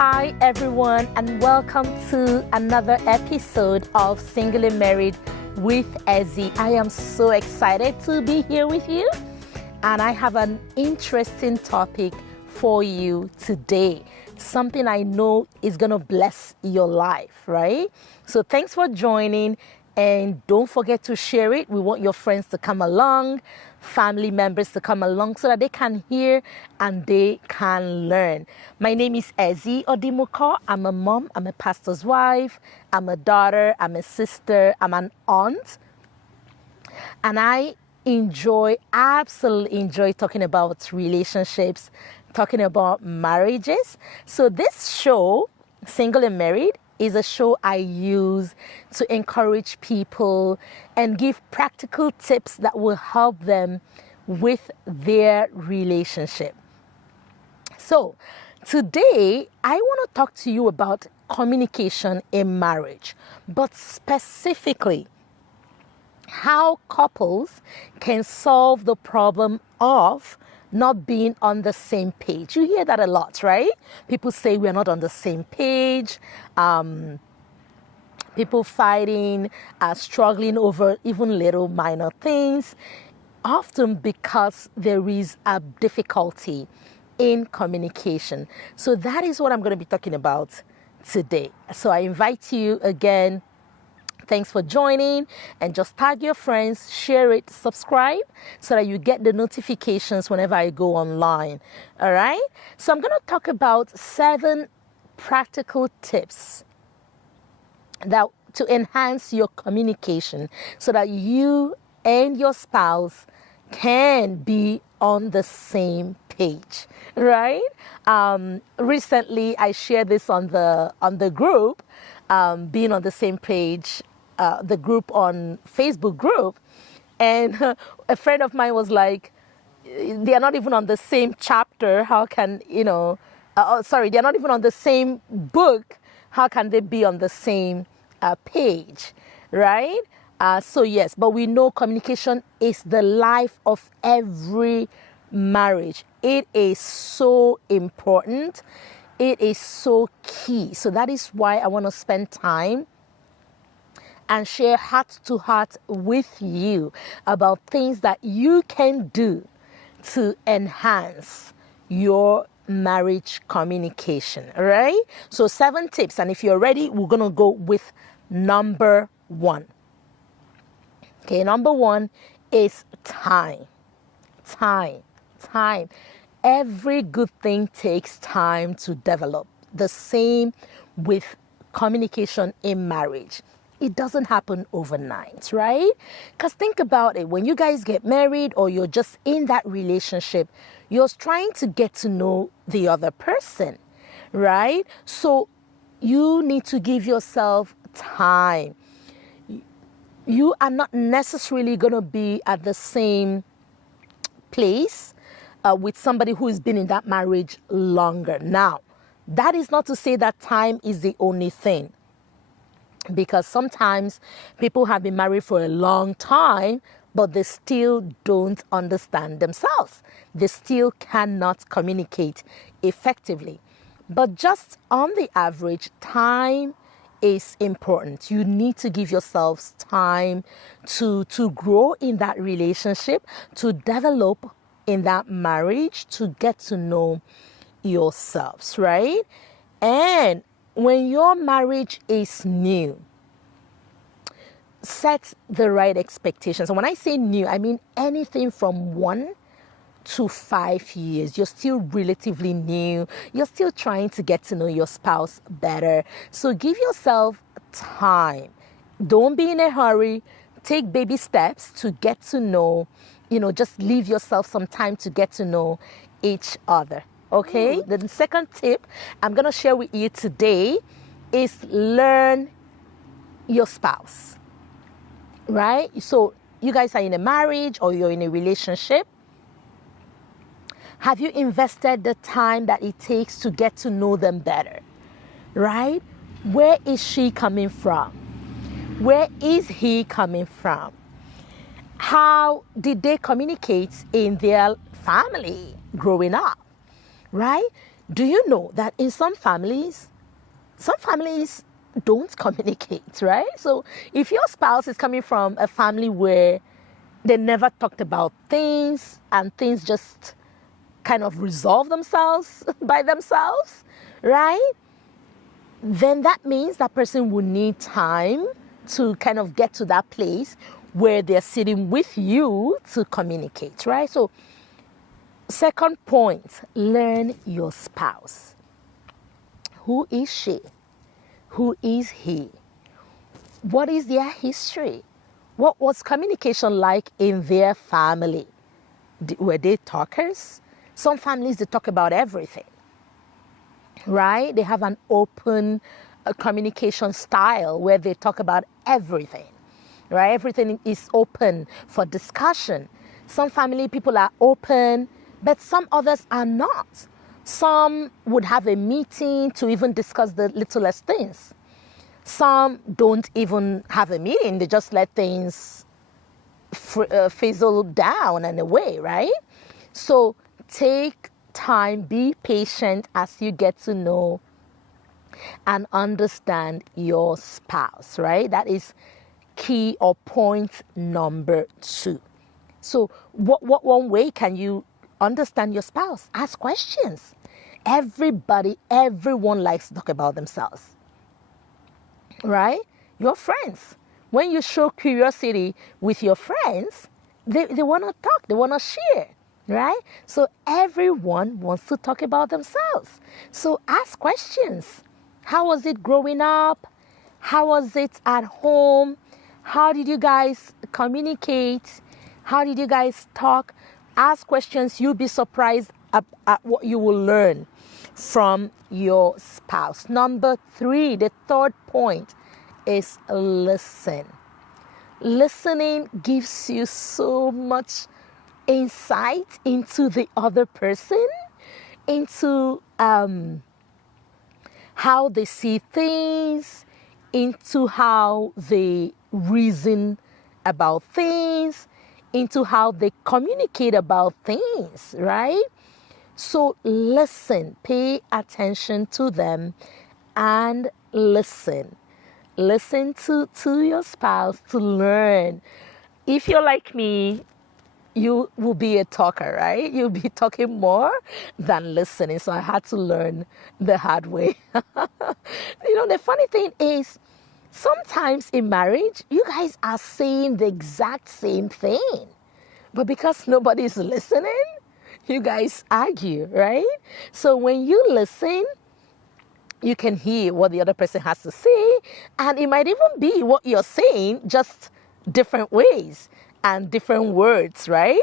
Hi everyone, and welcome to another episode of Singly Married with Ezzy. I am so excited to be here with you, and I have an interesting topic for you today. Something I know is going to bless your life, right? So thanks for joining, and don't forget to share it. We want your friends to come along, family members to come along so that they can hear and they can learn. My name is Ezzy Odimuko. I'm a mom, I'm a pastor's wife, I'm a daughter, I'm a sister, I'm an aunt. And I absolutely enjoy talking about relationships, talking about marriages. So this show, Single and Married, is a show I use to encourage people and give practical tips that will help them with their relationship. So today, I want to talk to you about communication in marriage, but specifically how couples can solve the problem of not being on the same page. You hear that a lot, right? People say we're not on the same page. People fighting, struggling over even little minor things, often because there is a difficulty in communication. So that is what I'm going to be talking about today. So I invite you again. Thanks for joining, and just tag your friends, share it, subscribe so that you get the notifications whenever I go online. All right? So I'm going to talk about 7 practical tips that to enhance your communication so that you and your spouse can be on the same page, right? Recently, I shared this on the group, being on the same page. The group on Facebook group, and a friend of mine was like, they are not even on the same chapter. How can, they're not even on the same book. How can they be on the same page, right? So yes, but we know communication is the life of every marriage. It is so important. It is so key. So that is why I want to spend time and share heart to heart with you about things that you can do to enhance your marriage communication. All right? So 7 tips. And if you're ready, we're going to go with number 1. Okay, number 1 is time. Time. Every good thing takes time to develop. The same with communication in marriage. It doesn't happen overnight, right? Because think about it. When you guys get married or you're just in that relationship, you're trying to get to know the other person, right? So you need to give yourself time. You are not necessarily going to be at the same place with somebody who has been in that marriage longer. Now, that is not to say that time is the only thing. Because sometimes people have been married for a long time, but they still don't understand themselves. They still cannot communicate effectively. But just on the average, time is important. You need to give yourselves time to grow in that relationship, to develop in that marriage, to get to know yourselves, right? And when your marriage is new, set the right expectations. And when I say new, I mean anything from 1 to 5 years. You're still relatively new. You're still trying to get to know your spouse better. So give yourself time. Don't be in a hurry. Take baby steps to get to know, just leave yourself some time to get to know each other. Okay? The second tip I'm going to share with you today is learn your spouse, right? So you guys are in a marriage or you're in a relationship. Have you invested the time that it takes to get to know them better, right? Where is she coming from? Where is he coming from? How did they communicate in their family growing up? Right? Do you know that in some families don't communicate, right? So if your spouse is coming from a family where they never talked about things and things just kind of resolve themselves by themselves, right? Then that means that person will need time to kind of get to that place where they're sitting with you to communicate, right? So, second point, learn your spouse. Who is she? Who is he? What is their history? What was communication like in their family? Were they talkers? Some families, they talk about everything, right? They have an open communication style where they talk about everything, right? Everything is open for discussion. Some family people are open, but some others are not. Some would have a meeting to even discuss the littlest things. Some don't even have a meeting. They just let things fizzle down and away, right? So take time, be patient as you get to know and understand your spouse, right? That is key or point number 2. So what one way can you understand your spouse? Ask questions. Everyone likes to talk about themselves, right? Your friends. When you show curiosity with your friends, they want to talk, they want to share, right? So everyone wants to talk about themselves. So ask questions. How was it growing up? How was it at home? How did you guys communicate? How did you guys talk? Ask questions. You'll be surprised at what you will learn from your spouse. Number 3, the third point is listen. Listening gives you so much insight into the other person, into how they see things, into how they reason about things, into how they communicate about things, right? So listen, pay attention to them and listen. Listen to your spouse to learn. If you're like me, you will be a talker, right? You'll be talking more than listening. So I had to learn the hard way. The funny thing is, sometimes in marriage, you guys are saying the exact same thing. But because nobody's listening, you guys argue, right? So when you listen, you can hear what the other person has to say, and it might even be what you're saying, just different ways and different words, right?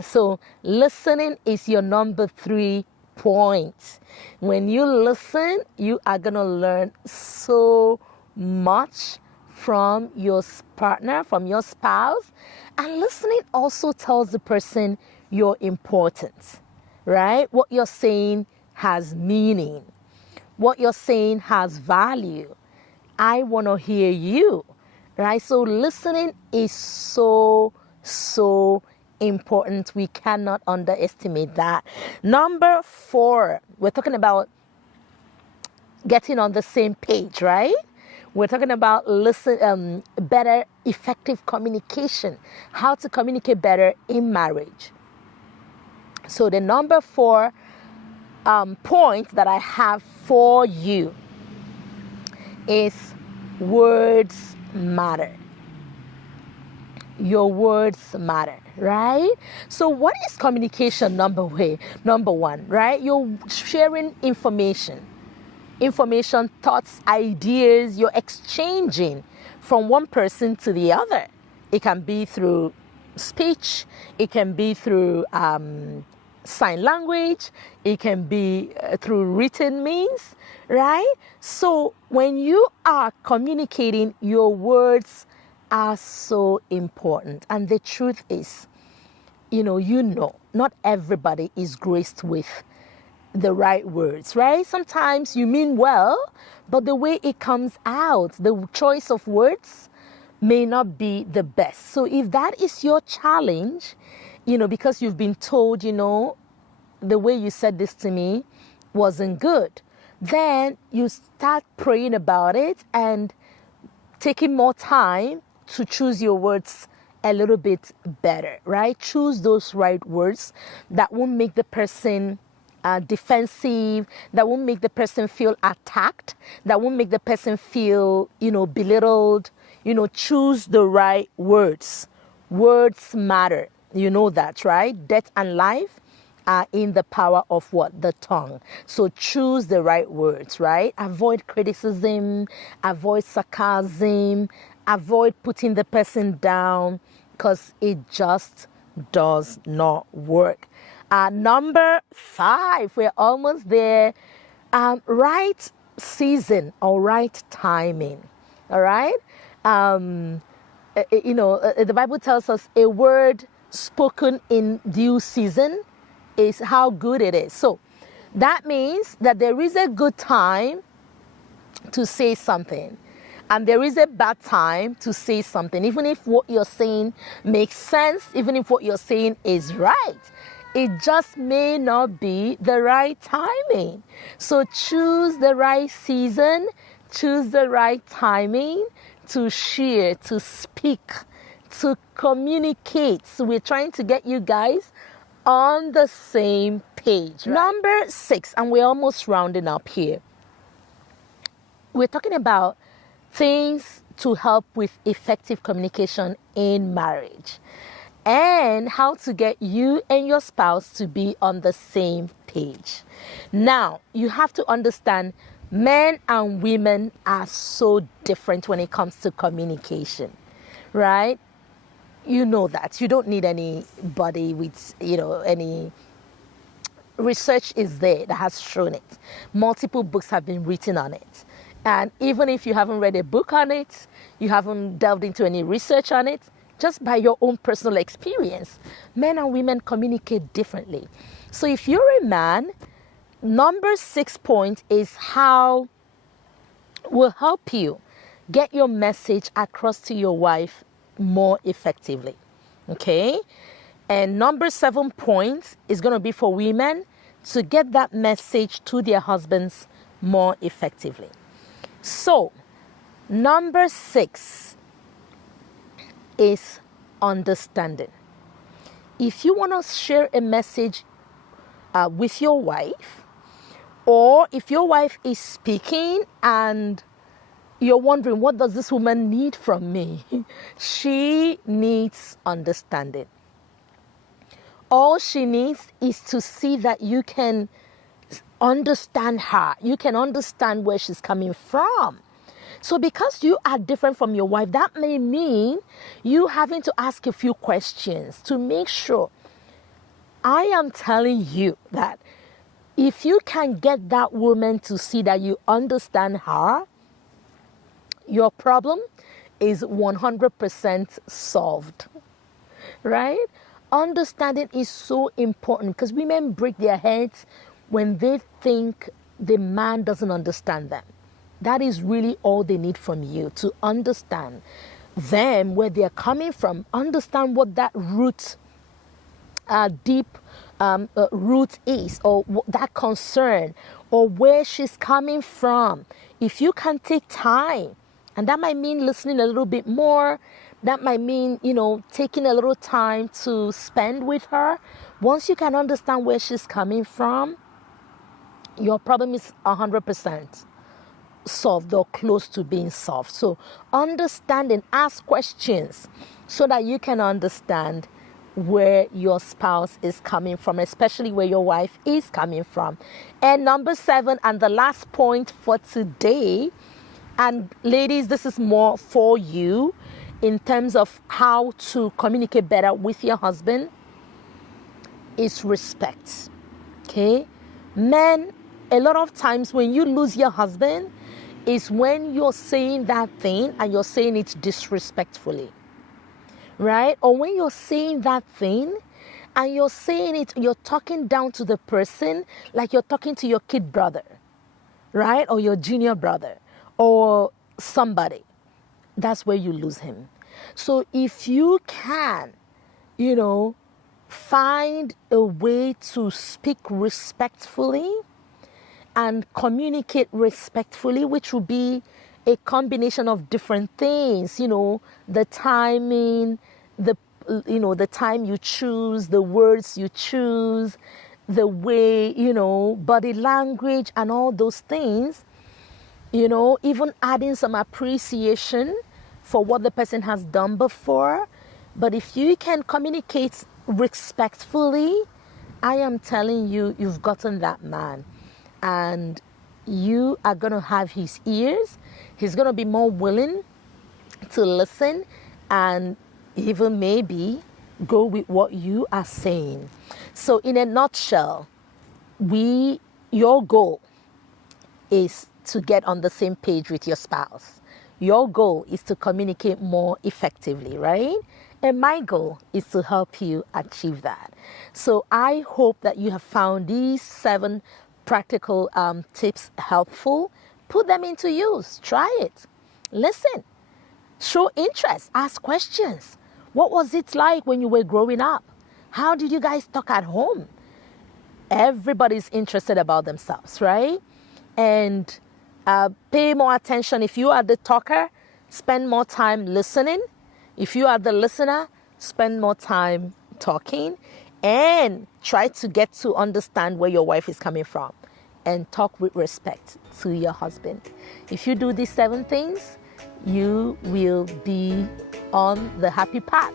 So listening is your number 3 point. When you listen, you are going to learn so much from your partner, from your spouse. And listening also tells the person you're important, right? What you're saying has meaning. What you're saying has value. I want to hear you, right? So listening is so important. We cannot underestimate that. Number 4, we're talking about getting on the same page, right? We're talking about better, effective communication, how to communicate better in marriage. So the number 4 point that I have for you is words matter. Your words matter, right? So what is communication number 1, right? You're sharing information, thoughts, ideas, you're exchanging from one person to the other. It can be through speech, it can be through sign language, it can be through written means, right? So when you are communicating, your words are so important. And the truth is, not everybody is graced with the right words, right? Sometimes you mean well, but the way it comes out, the choice of words may not be the best. So if that is your challenge, because you've been told, the way you said this to me wasn't good. Then you start praying about it and taking more time to choose your words a little bit better, right? Choose those right words that won't make the person defensive, that won't make the person feel attacked, that won't make the person feel, belittled. Choose the right words. Words matter. You know that, right? Death and life are in the power of what? The tongue. So choose the right words, right? Avoid criticism, avoid sarcasm, avoid putting the person down, because it just does not work. Number 5, we're almost there. Right season or right timing. All right? The Bible tells us a word spoken in due season is how good it is. So that means that there is a good time to say something, and there is a bad time to say something. Even if what you're saying makes sense, even if what you're saying is right, it just may not be the right timing. So choose the right season, choose the right timing to share, to speak, to communicate. So we're trying to get you guys on the same page. Right? Number 6, and we're almost rounding up here. We're talking about things to help with effective communication in marriage and how to get you and your spouse to be on the same page. Now, you have to understand men and women are so different when it comes to communication, right? You know that. You don't need anybody with, any research is there that has shown it. Multiple books have been written on it. And even if you haven't read a book on it, you haven't delved into any research on it, just by your own personal experience, men and women communicate differently. So if you're a man, number 6 point is how will help you get your message across to your wife more effectively. Okay? And number 7 point is going to be for women to get that message to their husbands more effectively. So, number 6 is understanding. If you want to share a message with your wife, or if your wife is speaking and you're wondering, what does this woman need from me? She needs understanding. All she needs is to see that you can understand her. You can understand where she's coming from. So because you are different from your wife, that may mean you having to ask a few questions to make sure. I am telling you that if you can get that woman to see that you understand her, your problem is 100% solved, right? Understanding is so important because women break their heads when they think the man doesn't understand them. That is really all they need from you, to understand them, where they're coming from, understand what that deep root is, or that concern, or where she's coming from. If you can take time, and that might mean listening a little bit more, that might mean, taking a little time to spend with her. Once you can understand where she's coming from, your problem is 100% solved or close to being solved. So understanding, ask questions so that you can understand where your spouse is coming from, especially where your wife is coming from. And number 7, and the last point for today, and ladies, this is more for you in terms of how to communicate better with your husband, is respect. Okay? Men, a lot of times when you lose your husband is when you're saying that thing and you're saying it disrespectfully, right? Or when you're saying that thing and you're saying it, you're talking down to the person like you're talking to your kid brother, right? Or your junior brother or somebody. That's where you lose him. So if you can, find a way to speak respectfully and communicate respectfully, which will be a combination of different things, the timing, the time you choose, the words you choose, the way, body language and all those things, even adding some appreciation for what the person has done before. But if you can communicate respectfully, I am telling you, you've gotten that man. And you are going to have his ears. He's going to be more willing to listen and even maybe go with what you are saying. So in a nutshell, your goal is to get on the same page with your spouse. Your goal is to communicate more effectively, right? And my goal is to help you achieve that. So I hope that you have found these 7 practical tips helpful. Put them into use. Try it. Listen. Show interest. Ask questions. What was it like when you were growing up? How did you guys talk at home? Everybody's interested about themselves, right? And pay more attention. If you are the talker, spend more time listening. If you are the listener, spend more time talking. And try to get to understand where your wife is coming from. And talk with respect to your husband. If you do these 7 things, you will be on the happy path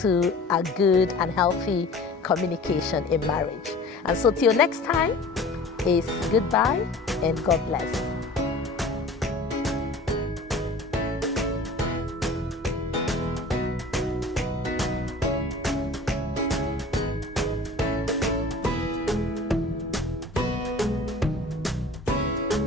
to a good and healthy communication in marriage. And so till next time, is goodbye and God bless.